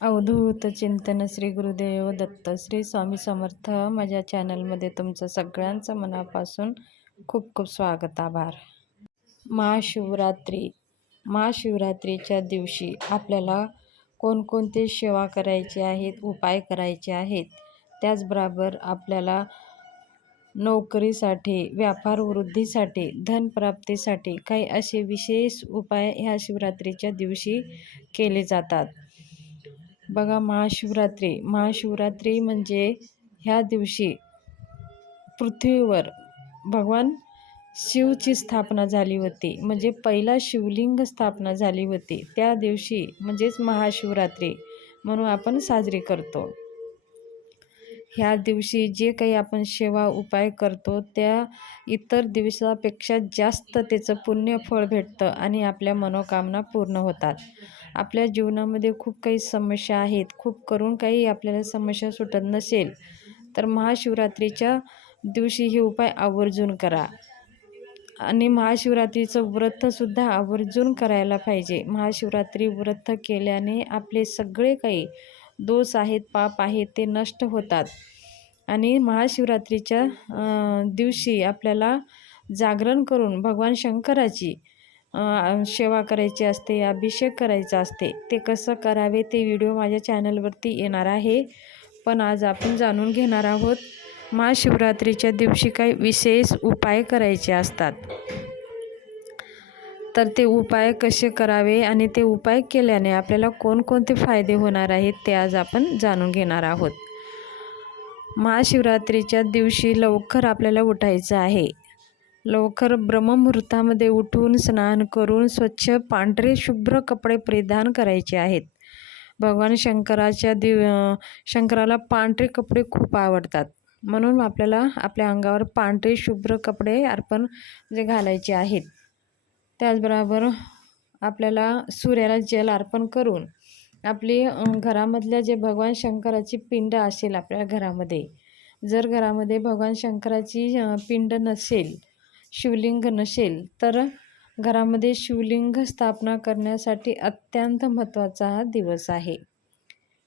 अवधूत चिंतन श्री गुरुदेव दत्त श्री स्वामी समर्थ. माझ्या चॅनलमध्ये तुमचं सगळ्यांचं मनापासून खूप खूप स्वागत, आभार. महाशिवरात्रीच्या दिवशी आपल्याला कोणकोणते सेवा करायचे आहेत, उपाय करायचे आहेत. त्याचबरोबर आपल्याला नोकरीसाठी, व्यापार वृद्धीसाठी, धनप्राप्तीसाठी काही असे विशेष उपाय ह्या शिवरात्रीच्या दिवशी केले जातात. बघा, महाशिवरात्री म्हणजे ह्या दिवशी पृथ्वीवर भगवान शिवची स्थापना झाली होती. म्हणजे पहिला शिवलिंग स्थापना झाली होती त्या दिवशी, म्हणजेच महाशिवरात्री म्हणून आपण साजरी करतो. ह्या दिवशी जे काही आपण सेवा उपाय करतो त्या इतर दिवसापेक्षा जास्त त्याचं पुण्य फळ भेटतं आणि आपल्या मनोकामना पूर्ण होतात. आपल्या जीवनामध्ये खूप काही समस्या आहेत, खूप करून काही आपल्याला समस्या सुटत नसेल तर महाशिवरात्रीच्या दिवशी हे उपाय आवर्जून करा. आणि महाशिवरात्रीचं व्रतसुद्धा आवर्जून करायला पाहिजे. महाशिवरात्री व्रत केल्याने आपले सगळे काही दोष आहेत, पाप आहेत, ते नष्ट होतात. आणि महाशिवरात्रीच्या दिवशी आपल्याला जागरण करून भगवान शंकराची सेवा करायची असते, अभिषेक करायचा असते. ते कसं करावे ते व्हिडिओ माझ्या चॅनलवरती येणार आहे. पण आज आपण जाणून घेणार आहोत महाशिवरात्रीच्या दिवशी काही विशेष उपाय करायचे असतात. तर ते उपाय कसे करावे आणि ते उपाय केल्याने आपल्याला कोणकोणते फायदे होणार आहेत ते आज आपण जाणून घेणार आहोत. महाशिवरात्रीच्या दिवशी लवकर आपल्याला उठायचं आहे. लवकर ब्रह्ममुहूर्तामध्ये उठून स्नान करून स्वच्छ पांढरे शुभ्र कपडे परिधान करायचे आहेत. भगवान शंकराला पांढरे कपडे खूप आवडतात, म्हणून आपल्याला आपल्या अंगावर पांढरे शुभ्र कपडे घालायचे आहेत. त्याचबरोबर आपल्याला सूर्याला जल अर्पण करून आपली घरामधल्या जे भगवान शंकराची पिंड असेल आपल्या घरामध्ये, जर घरामध्ये भगवान शंकराची पिंड नसेल, शिवलिंग नसेल, तर घरामध्ये शिवलिंग स्थापना करण्यासाठी अत्यंत महत्त्वाचा हा दिवस आहे.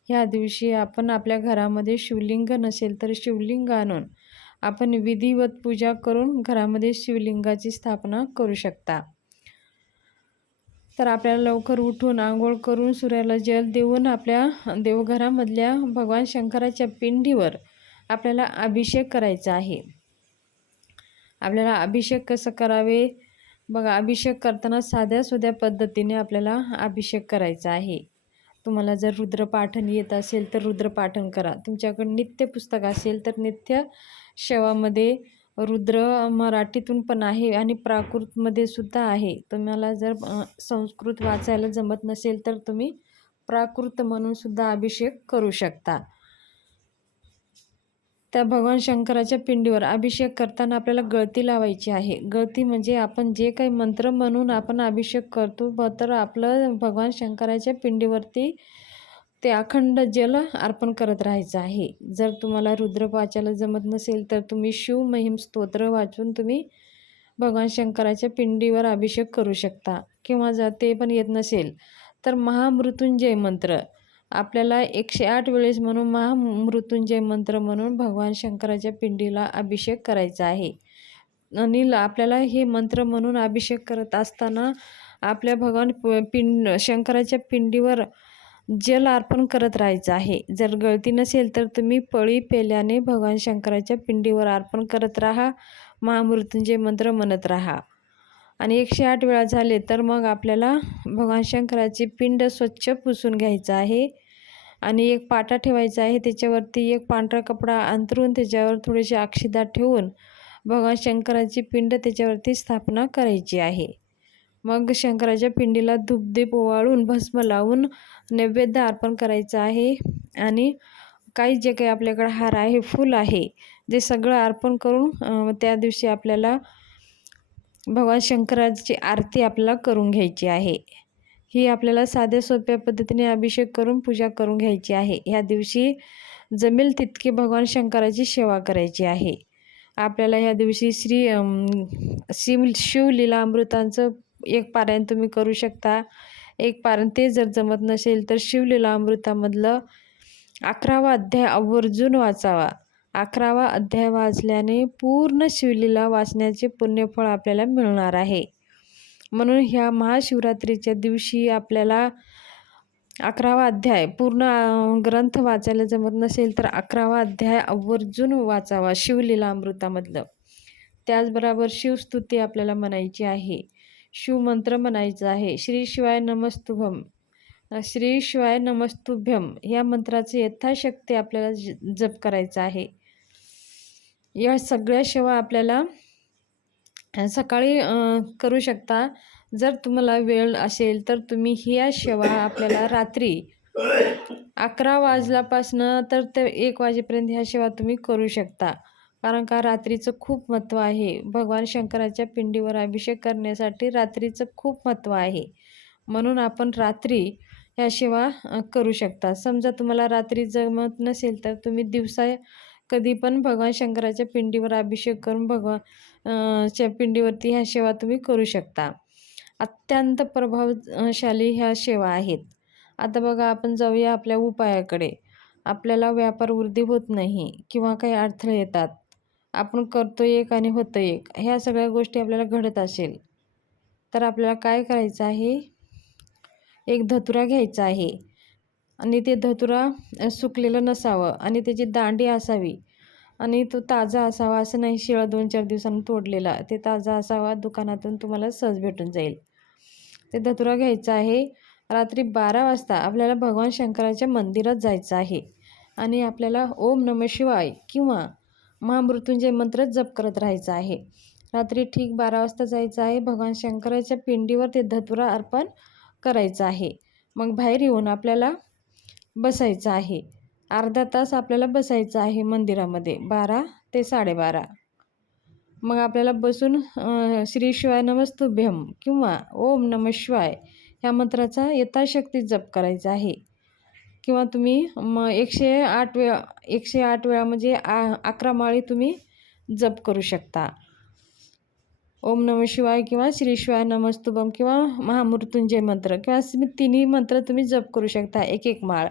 ह्या दिवशी आपण आपल्या घरामध्ये शिवलिंग नसेल तर शिवलिंग आणून आपण विधिवत पूजा करून घरामध्ये शिवलिंगाची स्थापना करू शकता. तर आपल्याला लवकर उठून आंघोळ करून सूर्याला जल देऊन आपल्या देवघरामधल्या भगवान शंकराच्या पिंडीवर आपल्याला अभिषेक करायचा आहे. आपल्याला अभिषेक कसं करावे बघा, अभिषेक करताना साध्या पद्धतीने आपल्याला अभिषेक करायचा आहे. तुम्हाला जर रुद्रपाठन येत असेल तर रुद्रपाठन करा. तुमच्याकडे नित्य पुस्तक असेल तर नित्य सेवामध्ये रुद्र मराठीतून पण आहे आणि प्राकृतमध्ये सुद्धा आहे. तुम्हाला जर संस्कृत वाचायला जमत नसेल तर तुम्ही प्राकृत म्हणून सुद्धा अभिषेक करू शकता. त्या भगवान शंकराच्या पिंडीवर अभिषेक करताना आपल्याला गळती लावायची आहे. गळती म्हणजे आपण जे काही मंत्र म्हणून आपण अभिषेक करतो तर आपलं भगवान शंकराच्या पिंडीवरती ते अखंड जल अर्पण करत राहायचं आहे. जर तुम्हाला रुद्र वाचायला जमत नसेल तर तुम्ही शिव महिम स्तोत्र वाचून तुम्ही भगवान शंकराच्या पिंडीवर अभिषेक करू शकता. किंवा जर ते पण येत नसेल तर महामृत्युंजय मंत्र आपल्याला 108 वेळेस म्हणून महामृत्युंजय मंत्र म्हणून भगवान शंकराच्या पिंडीला अभिषेक करायचा आहे. आणि आपल्याला हे मंत्र म्हणून अभिषेक करत असताना आपल्या भगवान शंकराच्या पिंडीवर जल अर्पण करत राहायचं आहे. जर गळती नसेल तर तुम्ही पळी पेल्याने भगवान शंकराच्या पिंडीवर अर्पण करत राहा, महामृत्युंजय मंत्र म्हणत राहा. आणि 108 वेळा झाले तर मग आपल्याला भगवान शंकराची पिंड स्वच्छ पुसून घ्यायचं आहे. आणि एक पाटा ठेवायचा आहे, त्याच्यावरती एक पांढरा कपडा अंथरून त्याच्यावर थोडीशी अक्षता ठेवून भगवान शंकराची पिंड त्याच्यावरती स्थापना करायची आहे. मग शंकराच्या पिंडीला धूपदीप ओवाळून भस्म लावून नैवेद्य अर्पण करायचं आहे. आणि काही जे काही आपल्याकडे हार आहे, फूल आहे, जे सगळं अर्पण करून त्या दिवशी आपल्याला भगवान शंकराची आरती आपल्याला करून घ्यायची आहे. ही आपल्याला साध्या सोप्या पद्धतीने अभिषेक करून पूजा करून घ्यायची आहे. ह्या दिवशी जमेल तितकी भगवान शंकराची सेवा करायची आहे. आपल्याला ह्या दिवशी शिवलीलामृतांचं एक पारायण तुम्ही करू शकता. एक पारण ते जर जमत नसेल तर शिवलीला अमृतामधलं 11वा अध्याय आवर्जून वाचावा. 11वा अध्याय वाचल्याने पूर्ण शिवलीला वाचण्याचे पुण्यफळ आपल्याला मिळणार आहे. म्हणून ह्या महाशिवरात्रीच्या दिवशी आपल्याला 11वा अध्याय पूर्ण ग्रंथ वाचायला जमत नसेल तर 11वा अध्याय आवर्जून वाचावा शिवलीला अमृतामधलं. त्याचबरोबर शिवस्तुती आपल्याला म्हणायची आहे, शिवमंत्र म्हणायचा आहे. श्री शिवाय नमस्तुभ्यम, श्री शिवाय नमस्तुभ्यम या मंत्राचे यथाशक्ती आपल्याला जप करायचा आहे. या सगळ्या सेवा आपल्याला सकाळी करू शकता. जर तुम्हाला वेळ असेल तर तुम्ही ह्या सेवा आपल्याला रात्री 11 वाजल्यापासनं तर ते 1 वाजेपर्यंत ह्या सेवा तुम्ही करू शकता. कारण का रात्रीचं खूप महत्त्व आहे. भगवान शंकराच्या पिंडीवर अभिषेक करण्यासाठी रात्रीचं खूप महत्त्व आहे. म्हणून आपण रात्री ह्या सेवा करू शकता. समजा तुम्हाला रात्री जमत नसेल तर तुम्ही दिवसा कधी पण भगवान शंकराच्या पिंडीवर अभिषेक करून च्या पिंडीवरती ह्या सेवा तुम्ही करू शकता. अत्यंत प्रभावशाली ह्या सेवा आहेत. आता बघा, आपण जाऊया आपल्या उपायाकडे. आपल्याला व्यापार वृद्धी होत नाही किंवा काही अडथळे येतात, आपण करतो एक आणि होतं एक, ह्या सगळ्या गोष्टी आपल्याला घडत असेल तर आपल्याला काय करायचं आहे, एक धतुरा घ्यायचा आहे आणि ते धतुरा सुकलेलं नसावं आणि त्याची दांडी असावी आणि तो ताजा असावा. असं नाही शिळा 2-4 दिवसांनी तोडलेला, ते ताजा असावा. दुकानातून तुम्हाला सहज भेटून जाईल. ते धतुरा घ्यायचा आहे. रात्री 12 वाजता आपल्याला भगवान शंकराच्या मंदिरात जायचं आहे आणि आपल्याला ओम नमः शिवाय किंवा महामृत्युंजय मंत्र जप करत राहायचं आहे. रात्री ठीक 12 वाजता जायचं आहे. भगवान शंकराच्या पिंडीवर ते धतुरा अर्पण करायचं आहे. मग बाहेर येऊन आपल्याला बसायचं आहे. अर्धा तास आपल्याला बसायचं आहे मंदिरामध्ये, 12 ते 12:30. मग आपल्याला बसून श्री शिवाय नमस्तुभ्यम किंवा ओम नमः शिवाय ह्या मंत्राचा यथाशक्ती जप करायचा आहे. किंवा तुम्ही 108 वेळा 108 वेळा म्हणजे 11 माळी तुम्ही जप करू शकता. ओम नमः शिवाय किंवा श्री शिवाय नमस्तुभ्यम किंवा महामृत्युंजय मंत्र किंवा तिन्ही मंत्र तुम्ही जप करू शकता. एक माळ,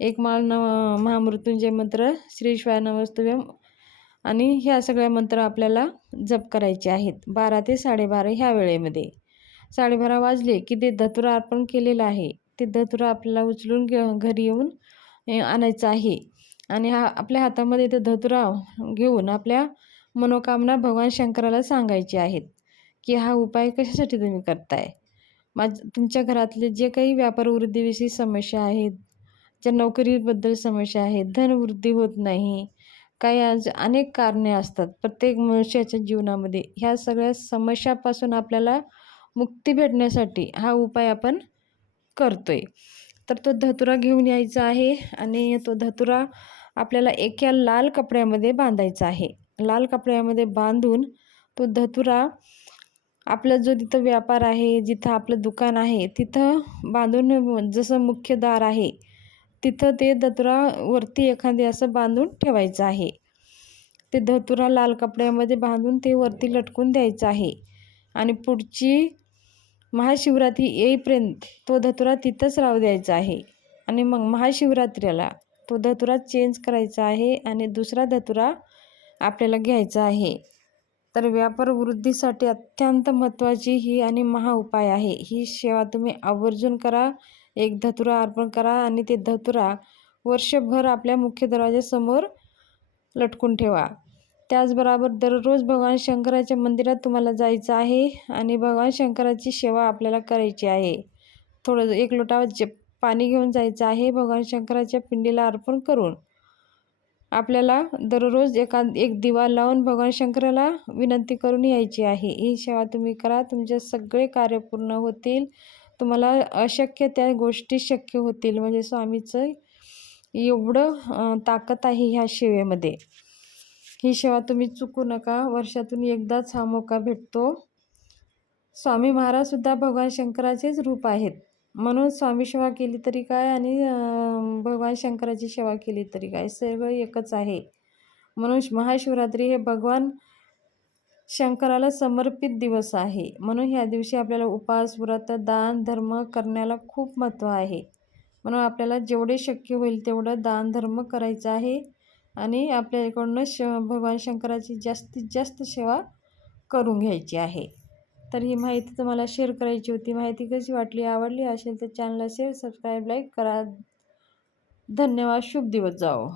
एक माळ महामृत्युंजय मंत्र, श्री शिवाय नमस्तुभ्यम आणि ह्या सगळ्या मंत्र आपल्याला जप करायचे आहेत 12 ते 12:30 ह्या वेळेमध्ये. 12:30 वाजले की ते धतुरा अर्पण केलेलं आहे, ते धतुरा आपल्याला उचलून घरी येऊन आणायचं आहे आणि आपल्या हातामध्ये ते धतुरा घेऊन आपल्या मनोकामना भगवान शंकराला सांगायचे आहेत की हा उपाय कशासाठी तुम्ही करताय. तुमच्या घरातले जे काही व्यापार वृद्धीविषयी समस्या आहेत, ज्या नोकरीबद्दल समस्या आहेत, धनवृद्धी होत नाही, काही आज अनेक कारणे असतात प्रत्येक मनुष्याच्या जीवनामध्ये. ह्या सगळ्या समस्यापासून आपल्याला मुक्ती भेटण्यासाठी हा उपाय आपण करतोय. तर तो धतुरा घेऊन यायचा आहे आणि तो धतुरा आपल्याला एका लाल कपड्यामध्ये बांधायचा आहे. लाल कपड्यामध्ये बांधून तो धतुरा आपला जो तिथं व्यापार आहे, जिथं आपलं दुकान आहे तिथं बांधून, जसं मुख्य दार आहे तिथं ते धतुरा वरती एखादे असं बांधून ठेवायचं आहे. ते धतुरा लाल कपड्यामध्ये बांधून ते वरती लटकून द्यायचं आहे आणि पुढची महाशिवरात्री येईपर्यंत तो धतुरा तिथंच राहू द्यायचा आहे आणि मग महाशिवरात्रीला तो धतुरा चेंज करायचा आहे आणि दुसरा धतुरा आपल्याला घ्यायचा आहे. तर व्यापार वृद्धीसाठी अत्यंत महत्त्वाची ही आणि महाउपाय आहे. ही सेवा तुम्ही आवर्जून करा. एक धतुरा अर्पण करा आणि ते धतुरा वर्षभर आपल्या मुख्य दरवाजासमोर लटकून ठेवा. त्याचबरोबर दररोज भगवान शंकराच्या मंदिरात तुम्हाला जायचं आहे आणि भगवान शंकराची सेवा आपल्याला करायची आहे. थोडं 1 लोटा पाणी घेऊन जायचं आहे. भगवान शंकराच्या पिंडीला अर्पण करून आपल्याला दररोज एक दिवा लावून भगवान शंकराला विनंती करून यायची आहे. ही सेवा तुम्ही करा, तुमचे सगळे कार्य पूर्ण होतील. तुम्हाला अशक्य त्या गोष्टी शक्य होतील. म्हणजे स्वामीचं एवढं ताकद आहे ह्या सेवेमध्ये. ही सेवा तुम्ही चुकू नका. वर्षातून एकदाच हा मौका भेटतो. स्वामी महाराजसुद्धा भगवान शंकराचेच रूप आहेत. म्हणून स्वामी सेवा केली तरी काय आणि भगवान शंकराची सेवा केली तरी काय, सर्व एकच आहे. म्हणून महाशिवरात्री हे भगवान शंकराला समर्पित दिवस आहे. म्हणून ह्या दिवशी आपल्याला उपवास, व्रत, दान, धर्म करण्याला खूप महत्त्व आहे. म्हणून आपल्याला जेवढे शक्य होईल तेवढं दान धर्म करायचं आहे आणि आपल्याकडून भगवान शंकराची जास्तीत जास्त सेवा करून घ्यायची आहे. तर ही माहिती तुम्हाला शेअर करायची होती. माहिती कशी वाटली, आवडली असेल तर चॅनलला शेअर, सबस्क्राईब, लाईक करा. धन्यवाद. शुभ दिवस जाओ.